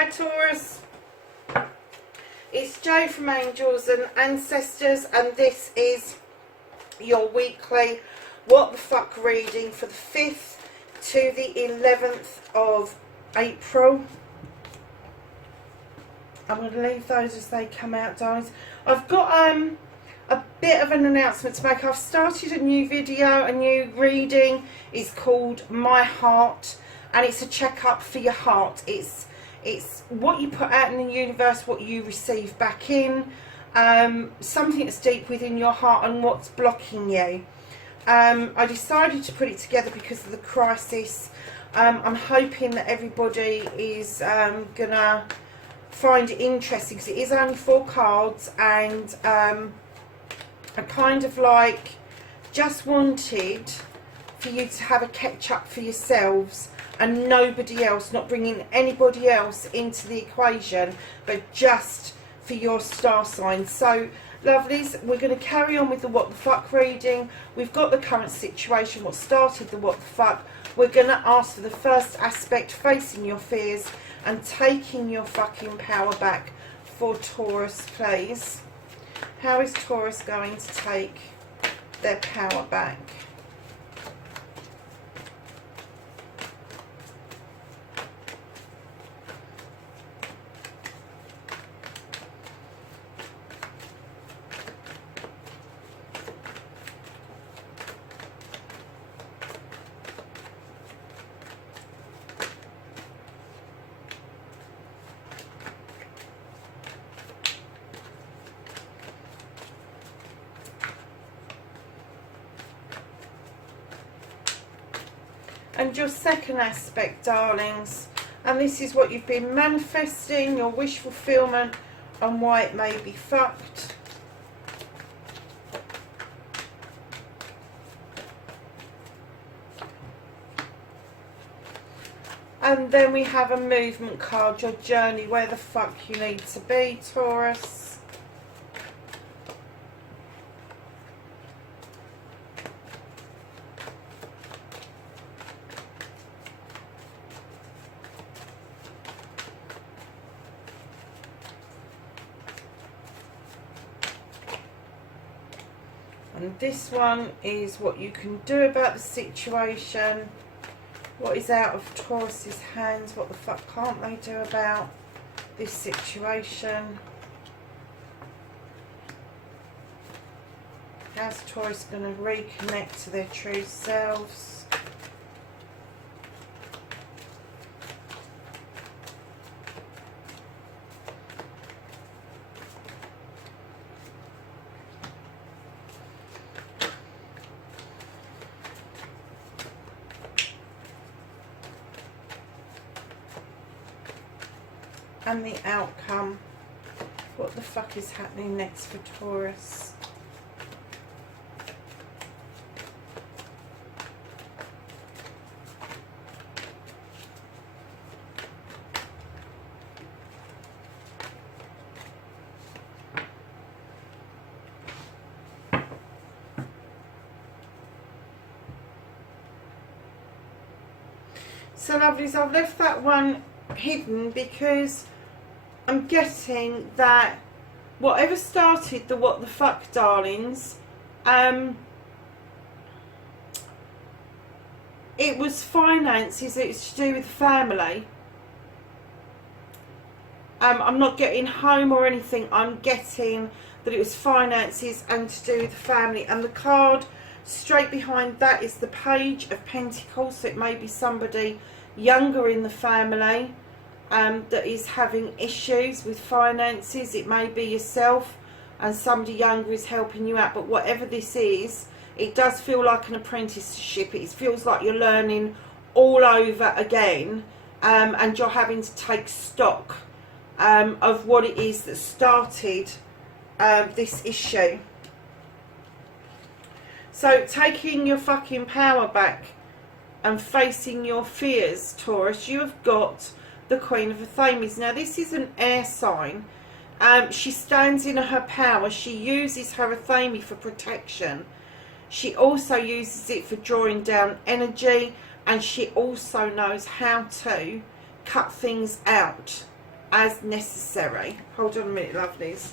Hi Taurus, it's Jo from Angels and Ancestors, and this is your weekly What the Fuck reading for the 5th to the 11th of April. I'm going to leave those as they come out, darlings. I've got a bit of an announcement to make. I've started a new video, a new reading. It's called My Heart, and it's a checkup for your heart. It's what you put out in the universe, what you receive back in, something that's deep within your heart and what's blocking you. I decided to put it together because of the crisis. I'm hoping that everybody is gonna find it interesting, because it is only 4 cards, and I kind of like just wanted for you to have a catch up for yourselves and nobody else, not bringing anybody else into the equation, but just for your star sign. So lovelies, we're going to carry on with the What the Fuck reading. We've got the current situation, what started the What the Fuck. We're going to ask for the first aspect, facing your fears and taking your fucking power back, for Taurus, please. How is Taurus going to take their power back? And your second aspect, darlings, and this is what you've been manifesting, your wish fulfillment, and why it may be fucked. And then we have a movement card, your journey, where the fuck you need to be, Taurus. And this one is what you can do about the situation. What is out of Taurus's hands? What the fuck can't they do about this situation? How's Taurus going to reconnect to their true selves? And the outcome. What the fuck is happening next for Taurus? So lovelies, I've left that one hidden because I'm getting that whatever started the What the Fuck, darlings, it was finances, it's to do with family. I'm not getting home or anything, I'm getting that it was finances and to do with family. And the card straight behind that is the Page of Pentacles, so it may be somebody younger in the family that is having issues with finances. It may be yourself and somebody younger is helping you out, but whatever this is, it does feel like an apprenticeship. It feels like you're learning all over again, and you're having to take stock of what it is that started this issue. So taking your fucking power back and facing your fears, Taurus, you have got the Queen of Athames. Now this is an air sign. She stands in her power. She uses her Athame for protection. She also uses it for drawing down energy, and she also knows how to cut things out as necessary. Hold on a minute, lovelies.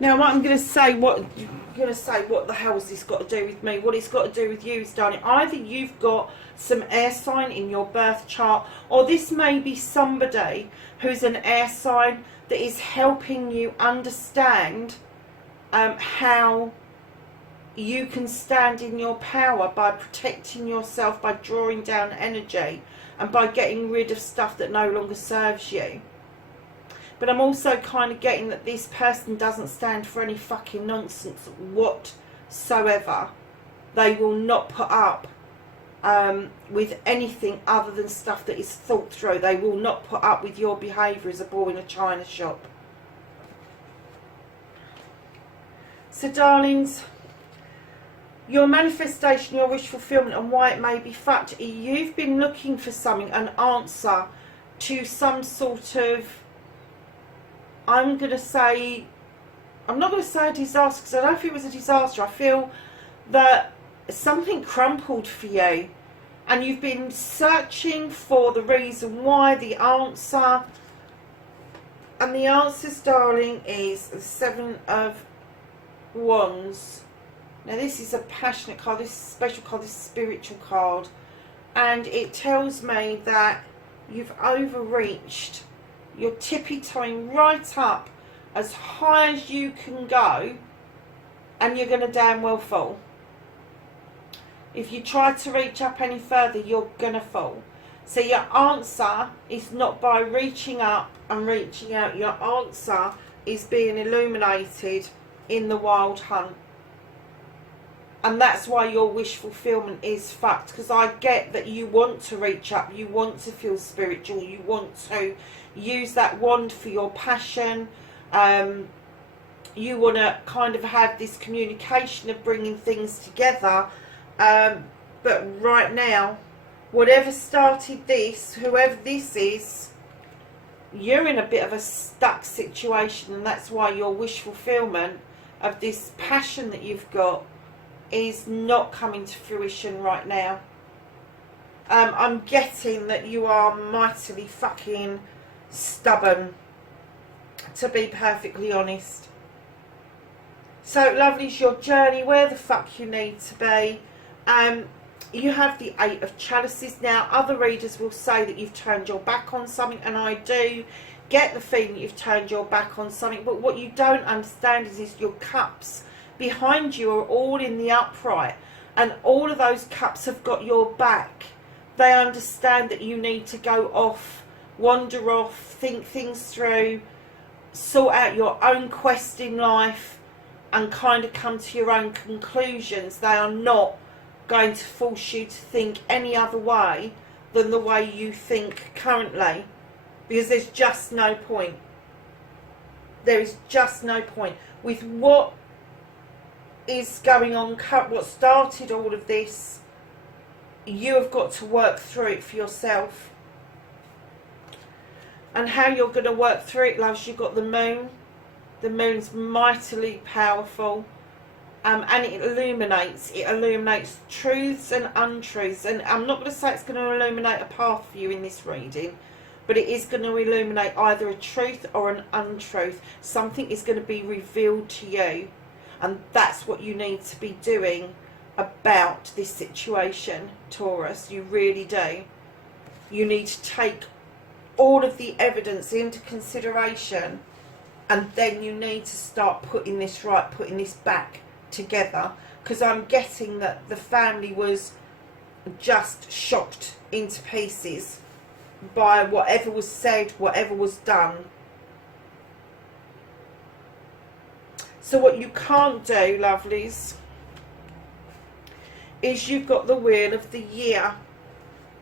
Now I'm going to say what the hell has this got to do with me? What it's got to do with you is, darling, either you've got some air sign in your birth chart, or this may be somebody who's an air sign that is helping you understand how you can stand in your power by protecting yourself, by drawing down energy, and by getting rid of stuff that no longer serves you. But I'm also kind of getting that this person doesn't stand for any fucking nonsense whatsoever. They will not put up with anything other than stuff that is thought through. They will not put up with your behaviour as a ball in a china shop. So, darlings, your manifestation, your wish fulfillment, and why it may be fucked. You've been looking for something, an answer to some sort of, I'm not going to say a disaster, because I don't feel it was a disaster. I feel that something crumpled for you, and you've been searching for the reason why, the answer. And the answers, darling, is the Seven of Wands. Now this is a passionate card, this is a special card, this is a spiritual card, and it tells me that you've overreached. You're tippy-toeing right up as high as you can go, and you're going to damn well fall. If you try to reach up any further, you're going to fall. So your answer is not by reaching up and reaching out. Your answer is being illuminated in the wild hunt. And that's why your wish fulfillment is fucked. Because I get that you want to reach up, you want to feel spiritual, you want to use that wand for your passion. You want to kind of have this communication of bringing things together. But right now, whatever started this, whoever this is, you're in a bit of a stuck situation. And that's why your wish fulfillment of this passion that you've got is not coming to fruition right now. I'm getting that you are mightily fucking stubborn, to be perfectly honest. So, lovely's your journey, where the fuck you need to be. You have the Eight of Chalices. Now, other readers will say that you've turned your back on something, and I do get the feeling that you've turned your back on something, but what you don't understand is your cups behind you are all in the upright, and all of those cups have got your back. They understand that you need to go off, wander off, think things through, sort out your own quest in life, and kind of come to your own conclusions. They are not going to force you to think any other way than the way you think currently, because there's just no point. There is just no point with what is going on, what started all of this. You have got to work through it for yourself. And how you're going to work through it, loves, you've got the moon. The moon's mightily powerful, and it illuminates truths and untruths. And I'm not going to say it's going to illuminate a path for you in this reading, but it is going to illuminate either a truth or an untruth. Something is going to be revealed to you. And that's what you need to be doing about this situation, Taurus. You really do. You need to take all of the evidence into consideration, and then you need to start putting this right, putting this back together. Because I'm getting that the family was just shocked into pieces by whatever was said, whatever was done. So what you can't do, lovelies, is you've got the Wheel of the Year.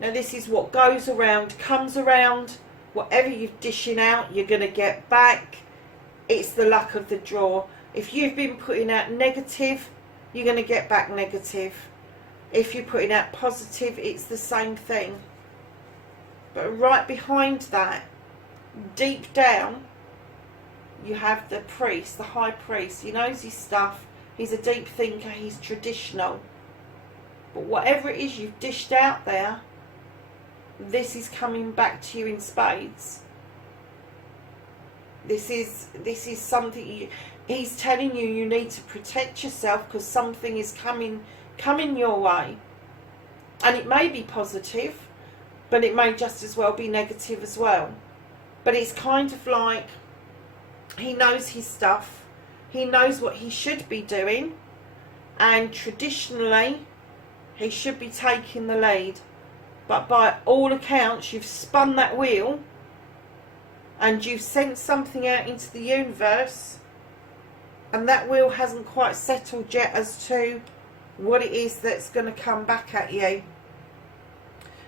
Now this is what goes around, comes around. Whatever you're dishing out, you're going to get back. It's the luck of the draw. If you've been putting out negative, you're going to get back negative. If you're putting out positive, it's the same thing. But right behind that, deep down, you have the priest, the high priest. He knows his stuff. He's a deep thinker. He's traditional. But whatever it is you've dished out there, this is coming back to you in spades. This is something he's telling you. You need to protect yourself because something is coming your way, and it may be positive, but it may just as well be negative as well. But it's kind of like he knows his stuff. He knows what he should be doing, and traditionally he should be taking the lead. But by all accounts, you've spun that wheel and you've sent something out into the universe, and that wheel hasn't quite settled yet as to what it is that's going to come back at you.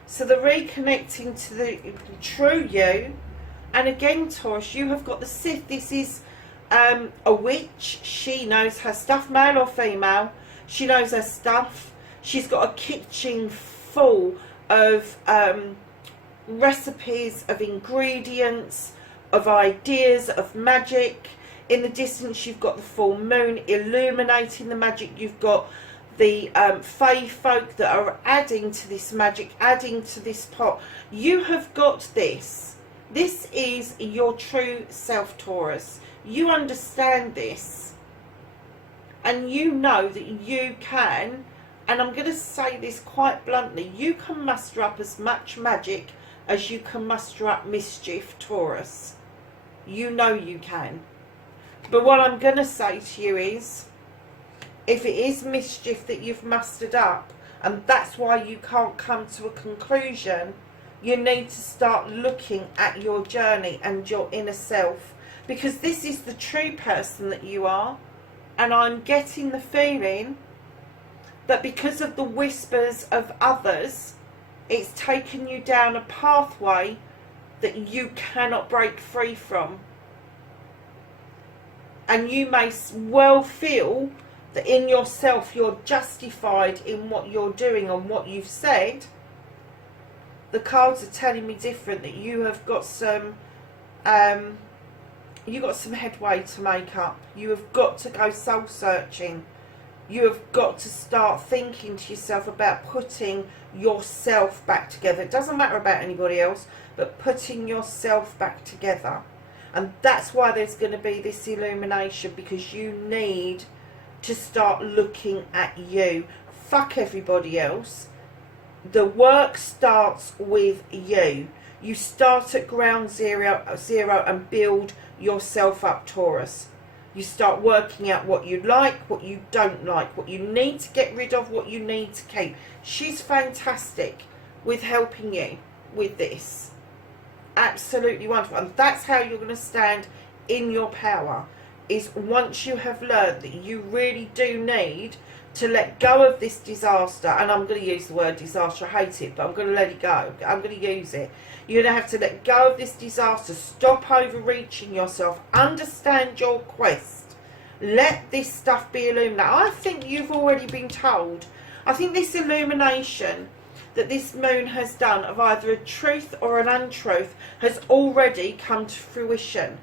So the reconnecting to the true you, and again, Taurus, you have got the Sith. This is a witch. She knows her stuff, male or female. She knows her stuff. She's got a kitchen full of recipes, of ingredients, of ideas, of magic. In the distance, you've got the full moon illuminating the magic. You've got the fae folk that are adding to this magic, adding to this pot. You have got this. This is your true self, Taurus. You understand this, and you know that you can, and I'm going to say this quite bluntly, you can muster up as much magic as you can muster up mischief, Taurus. You know you can. But what I'm going to say to you is, if it is mischief that you've mustered up, and that's why you can't come to a conclusion, you need to start looking at your journey and your inner self, because this is the true person that you are. And I'm getting the feeling that because of the whispers of others, it's taken you down a pathway that you cannot break free from. And you may well feel that in yourself you're justified in what you're doing and what you've said. The cards are telling me different, that you have got some headway to make up. You have got to go soul searching. You have got to start thinking to yourself about putting yourself back together. It doesn't matter about anybody else, but putting yourself back together. And that's why there's going to be this illumination, because you need to start looking at you. Fuck everybody else. The work starts with you. You start at ground zero and build yourself up, Taurus. You start working out what you like, what you don't like, what you need to get rid of, what you need to keep. She's fantastic with helping you with this. Absolutely wonderful. And that's how you're going to stand in your power, is once you have learned that you really do need to let go of this disaster. And I'm going to use the word disaster, I hate it, but I'm going to let it go. I'm going to use it. You're going to have to let go of this disaster. Stop overreaching yourself. Understand your quest. Let this stuff be illuminated. I think you've already been told. I think this illumination that this moon has done of either a truth or an untruth has already come to fruition.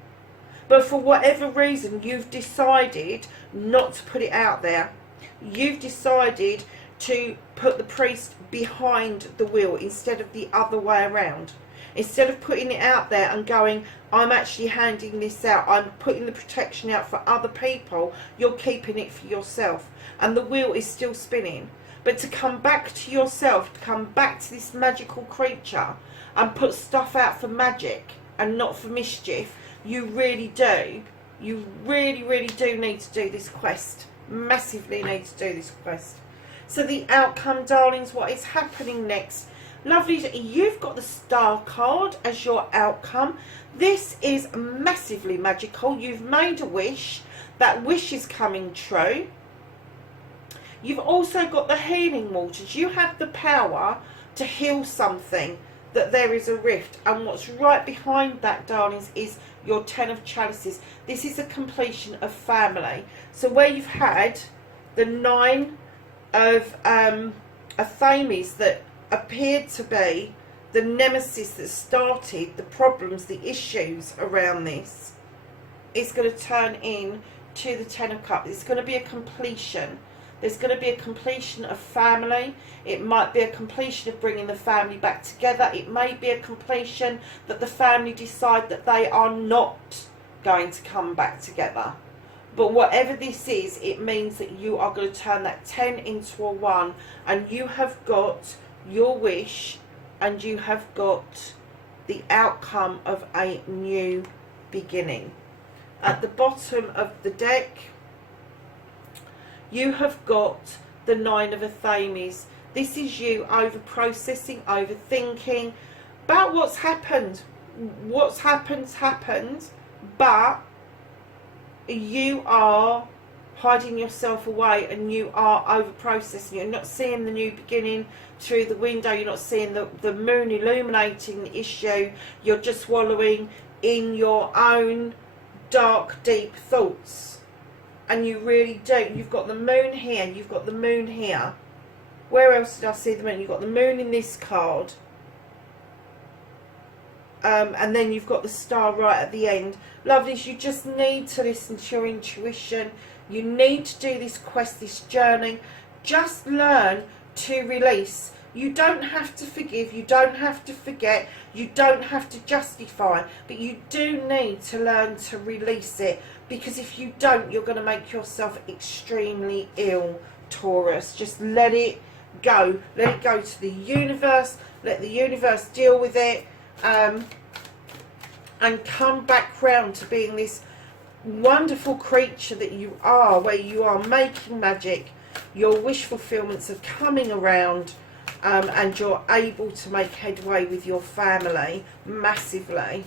But for whatever reason, you've decided not to put it out there. You've decided to put the priest behind the wheel instead of the other way around. Instead of putting it out there and going, I'm actually handing this out, I'm putting the protection out for other people, you're keeping it for yourself. And the wheel is still spinning. But to come back to yourself, to come back to this magical creature and put stuff out for magic and not for mischief, you really do. You really, really do need to do this quest. Massively need to do this quest. So the outcome, darlings, what is happening next? Lovely, you've got the Star card as your outcome. This is massively magical. You've made a wish. That wish is coming true. You've also got the healing waters. You have the power to heal something, that there is a rift. And what's right behind that, darlings, is your 10 of chalices. This is a completion of family. So where you've had the 9 of Thames that appeared to be the nemesis that started the problems, the issues around this, is going to turn in to the Ten of Cups. It's going to be a completion. There's going to be a completion of family. It might be a completion of bringing the family back together. It may be a completion that the family decide that they are not going to come back together. But whatever this is, it means that you are going to turn that 10 into a 1, and you have got your wish, and you have got the outcome of a new beginning. At the bottom of the deck, you have got the Nine of Athames. This is you over processing, overthinking about what's happened. What's happened, but you are hiding yourself away, and you are over processing. You're not seeing the new beginning through the window. You're not seeing the moon illuminating the issue. You're just wallowing in your own dark, deep thoughts. And you really don't. You've got the moon here. You've got the moon here. Where else did I see the moon? You've got the moon in this card. And then you've got the star right at the end. Lovelies, you just need to listen to your intuition. You need to do this quest, this journey. Just learn to release. You don't have to forgive. You don't have to forget. You don't have to justify. But you do need to learn to release it. Because if you don't, you're going to make yourself extremely ill, Taurus. Just let it go. Let it go to the universe. Let the universe deal with it. And come back round to being this wonderful creature that you are, where you are making magic. Your wish fulfillments are coming around, and you're able to make headway with your family massively.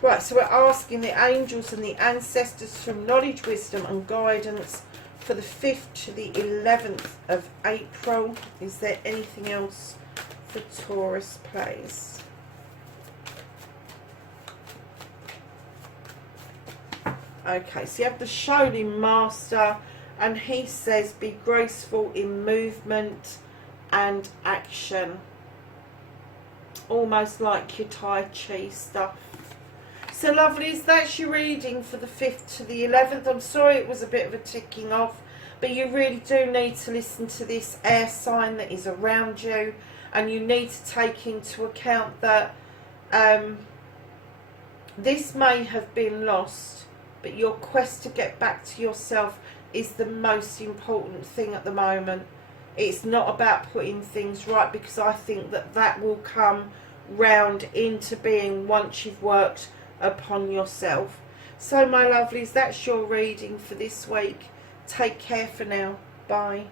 Right, so we're asking the angels and the ancestors for knowledge, wisdom and guidance for the 5th to the 11th of April. Is there anything else for Taurus, please? Okay, so you have the Shaolin Master, and he says be graceful in movement and action. Almost like your Tai Chi stuff. So lovelies, that's your reading for the 5th to the 11th. I'm sorry it was a bit of a ticking off, but you really do need to listen to this air sign that is around you, and you need to take into account that this may have been lost, but your quest to get back to yourself is the most important thing at the moment. It's not about putting things right, because I think that that will come round into being once you've worked upon yourself. So my lovelies, that's your reading for this week. Take care for now. Bye.